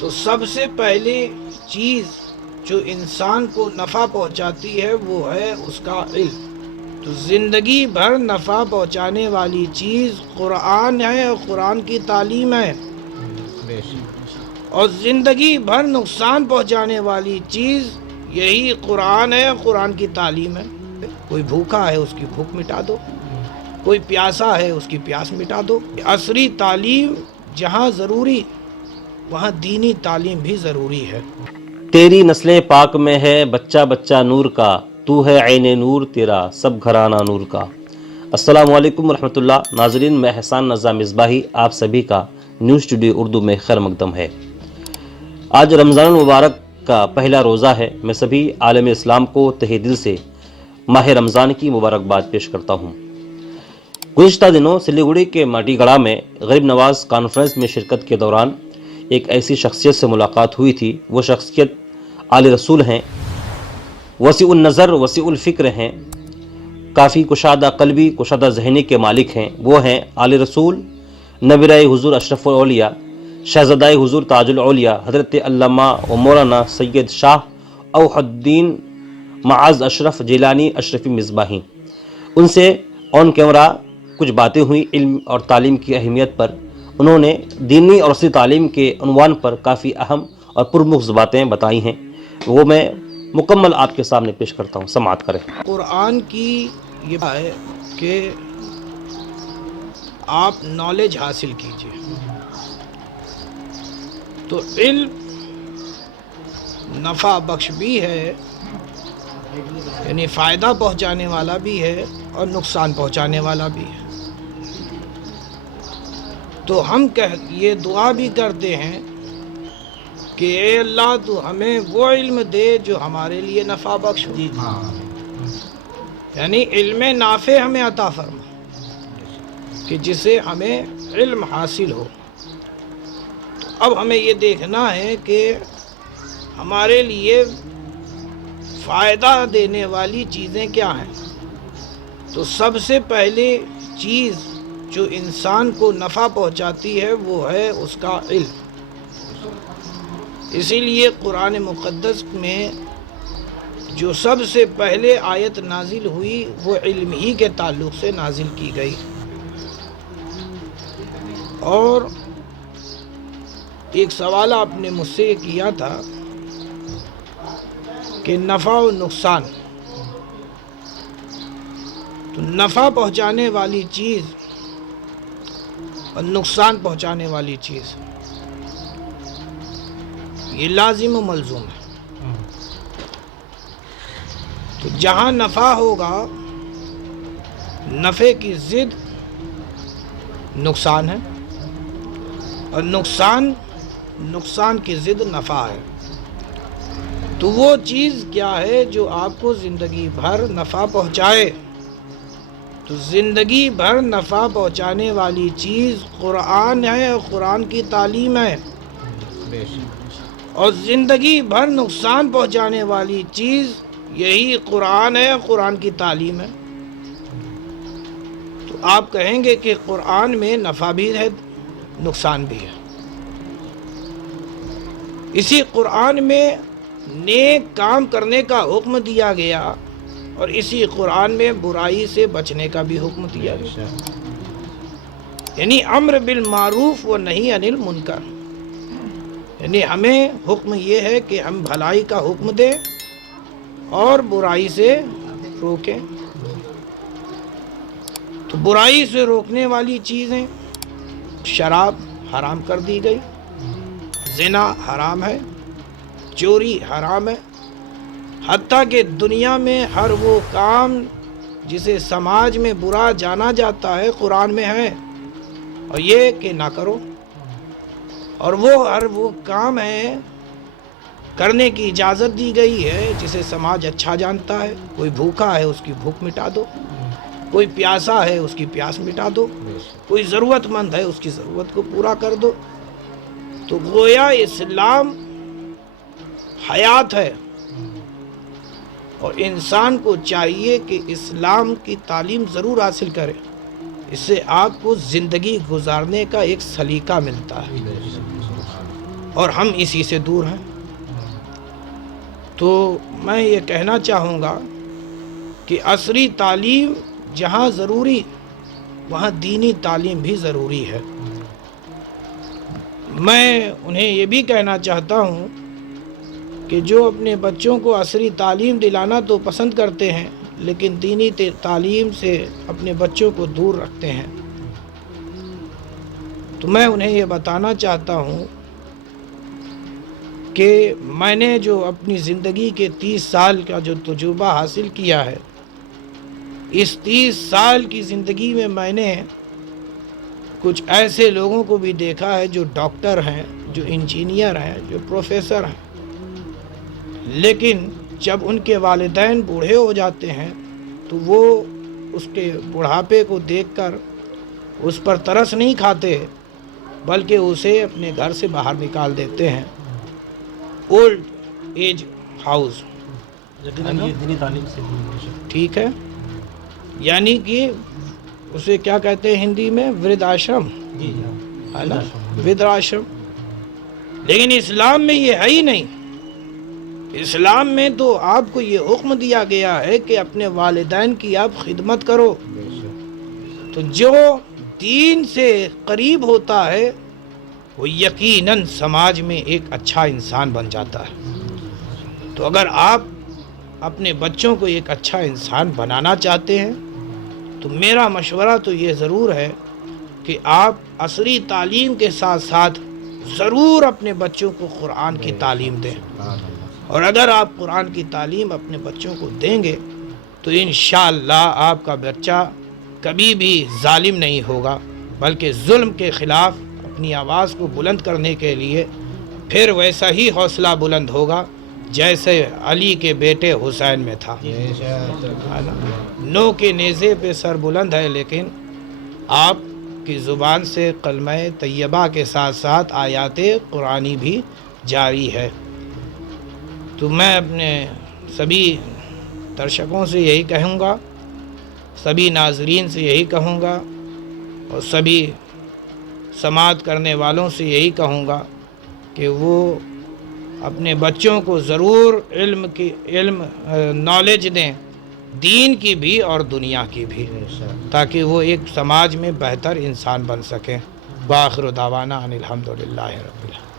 تو سب سے پہلی چیز جو انسان کو نفع پہنچاتی ہے وہ ہے اس کا علم۔ تو زندگی بھر نفع پہنچانے والی چیز قرآن ہے اور قرآن کی تعلیم ہے، اور زندگی بھر نقصان پہنچانے والی چیز یہی قرآن ہے اور قرآن کی تعلیم ہے۔ کوئی بھوکا ہے اس کی بھوک مٹا دو، کوئی پیاسا ہے اس کی پیاس مٹا دو۔ عصری تعلیم جہاں ضروری وہاں دینی تعلیم بھی ضروری ہے۔ تیری نسل پاک میں ہے بچہ بچہ نور کا، تو ہے عین نور تیرا سب گھرانہ نور کا۔ السلام علیکم ورحمۃ اللہ۔ ناظرین، میں احسان رضا مصباحی آپ سبھی کا نیوز اسٹوڈیو اردو میں خیر مقدم ہے۔ آج رمضان المبارک کا پہلا روزہ ہے۔ میں سبھی عالم اسلام کو تہہ دل سے ماہ رمضان کی مبارکباد پیش کرتا ہوں۔ گزشتہ دنوں سلیگوڑی کے ماٹی گڑھا میں غریب نواز کانفرنس میں شرکت کے دوران ایک ایسی شخصیت سے ملاقات ہوئی تھی۔ وہ شخصیت آل رسول ہیں، وسیع النظر وسیع الفکر ہیں، کافی کشادہ قلبی کشادہ ذہنی کے مالک ہیں۔ وہ ہیں آل رسول نبیرہ حضور اشرف الاولیاء شہزادہ حضور تاج الاولیاء حضرت علامہ و مولانا سید شاہ اوحد الدین معاذ اشرف جیلانی اشرفی مصباحی۔ ان سے آن کیمرہ کچھ باتیں ہوئی علم اور تعلیم کی اہمیت پر۔ انہوں نے دینی اور عصری تعلیم کے عنوان پر کافی اہم اور پرمغز باتیں بتائی ہیں، وہ میں مکمل آپ کے سامنے پیش کرتا ہوں، سماعت کریں۔ قرآن کی یہ بات ہے کہ آپ نالج حاصل کیجئے، تو علم نفع بخش بھی ہے، یعنی فائدہ پہنچانے والا بھی ہے اور نقصان پہنچانے والا بھی ہے۔ تو ہم یہ دعا بھی کرتے ہیں کہ اے اللہ تو ہمیں وہ علم دے جو ہمارے لیے نفع بخش ہو، یعنی علم نافع ہمیں عطا فرما کہ جسے ہمیں علم حاصل ہو۔ تو اب ہمیں یہ دیکھنا ہے کہ ہمارے لیے فائدہ دینے والی چیزیں کیا ہیں۔ تو سب سے پہلی چیز جو انسان کو نفع پہنچاتی ہے وہ ہے اس کا علم۔ اسی لیے قرآن مقدس میں جو سب سے پہلے آیت نازل ہوئی وہ علم ہی کے تعلق سے نازل کی گئی، اور ایک سوال آپ نے مجھ سے کیا تھا کہ نفع و نقصان، تو نفع پہنچانے والی چیز اور نقصان پہنچانے والی چیز یہ لازم و ملزوم ہے۔ تو جہاں نفع ہوگا نفع کی ضد نقصان ہے، اور نقصان کی ضد نفع ہے۔ تو وہ چیز کیا ہے جو آپ کو زندگی بھر نفع پہنچائے؟ تو زندگی بھر نفع پہنچانے والی چیز قرآن ہے اور قرآن کی تعلیم ہے، اور زندگی بھر نقصان پہنچانے والی چیز یہی قرآن ہے اور قرآن کی تعلیم ہے۔ تو آپ کہیں گے کہ قرآن میں نفع بھی ہے نقصان بھی ہے۔ اسی قرآن میں نیک کام کرنے کا حکم دیا گیا، اور اسی قرآن میں برائی سے بچنے کا بھی حکم دیا گیا، یعنی امر بالمعروف و نہی عن المنکر، یعنی ہمیں حکم یہ ہے کہ ہم بھلائی کا حکم دیں اور برائی سے روکیں۔ تو برائی سے روکنے والی چیزیں، شراب حرام کر دی گئی، زنا حرام ہے، چوری حرام ہے، حتیٰ کہ دنیا میں ہر وہ کام جسے سماج میں برا جانا جاتا ہے قرآن میں ہے، اور یہ کہ نہ کرو، اور وہ ہر وہ کام ہے کرنے کی اجازت دی گئی ہے جسے سماج اچھا جانتا ہے۔ کوئی بھوکا ہے اس کی بھوک مٹا دو، کوئی پیاسا ہے اس کی پیاس مٹا دو، کوئی ضرورت مند ہے اس کی ضرورت کو پورا کر دو۔ تو گویا اسلام حیات ہے، اور انسان کو چاہیے کہ اسلام کی تعلیم ضرور حاصل کرے، اس سے آپ کو زندگی گزارنے کا ایک سلیقہ ملتا ہے۔ اور ہم اسی سے دور ہیں. تو میں یہ کہنا چاہوں گا کہ عصری تعلیم جہاں ضروری وہاں دینی تعلیم بھی ضروری ہے. میں انہیں یہ بھی کہنا چاہتا ہوں کہ جو اپنے بچوں کو عصری تعلیم دلانا تو پسند کرتے ہیں لیکن دینی تعلیم سے اپنے بچوں کو دور رکھتے ہیں، تو میں انہیں یہ بتانا چاہتا ہوں کہ میں نے جو اپنی زندگی کے 30 سال کا جو تجربہ حاصل کیا ہے، اس 30 سال کی زندگی میں نے کچھ ایسے لوگوں کو بھی دیکھا ہے جو ڈاکٹر ہیں، جو انجینئر ہیں، جو پروفیسر ہیں، لیکن جب ان کے والدین بوڑھے ہو جاتے ہیں تو وہ اس کے بڑھاپے کو دیکھ کر اس پر ترس نہیں کھاتے بلکہ اسے اپنے گھر سے باہر نکال دیتے ہیں. اولڈ ایج ہاؤس، دینی تعلیم سے ٹھیک ہے، یعنی کہ اسے کیا کہتے ہیں ہندی میں؟ ورد آشرم، ہے نا، ورد آشرم. لیکن اسلام میں یہ ہے ہی نہیں. اسلام میں تو آپ کو یہ حکم دیا گیا ہے کہ اپنے والدین کی آپ خدمت کرو. تو جو دین سے قریب ہوتا ہے وہ یقیناً سماج میں ایک اچھا انسان بن جاتا ہے. تو اگر آپ اپنے بچوں کو ایک اچھا انسان بنانا چاہتے ہیں تو میرا مشورہ تو یہ ضرور ہے کہ آپ عصری تعلیم کے ساتھ ساتھ ضرور اپنے بچوں کو قرآن کی تعلیم دیں. اور اگر آپ قرآن کی تعلیم اپنے بچوں کو دیں گے تو انشاءاللہ آپ کا بچہ کبھی بھی ظالم نہیں ہوگا بلکہ ظلم کے خلاف اپنی آواز کو بلند کرنے کے لیے پھر ویسا ہی حوصلہ بلند ہوگا جیسے علی کے بیٹے حسین میں تھا. نو کے نیزے پہ سر بلند ہے لیکن آپ کی زبان سے کلمہ طیبہ کے ساتھ ساتھ آیات قرآنی بھی جاری ہے. تو میں اپنے سبھی درشکوں سے یہی کہوں گا، سبھی ناظرین سے یہی کہوں گا اور سبھی سماعت کرنے والوں سے یہی کہوں گا کہ وہ اپنے بچوں کو ضرور علم نالج دیں، دین کی بھی اور دنیا کی بھی، تاکہ وہ ایک سماج میں بہتر انسان بن سکیں. وآخر دعوانا ان الحمدللہ رب العالمین.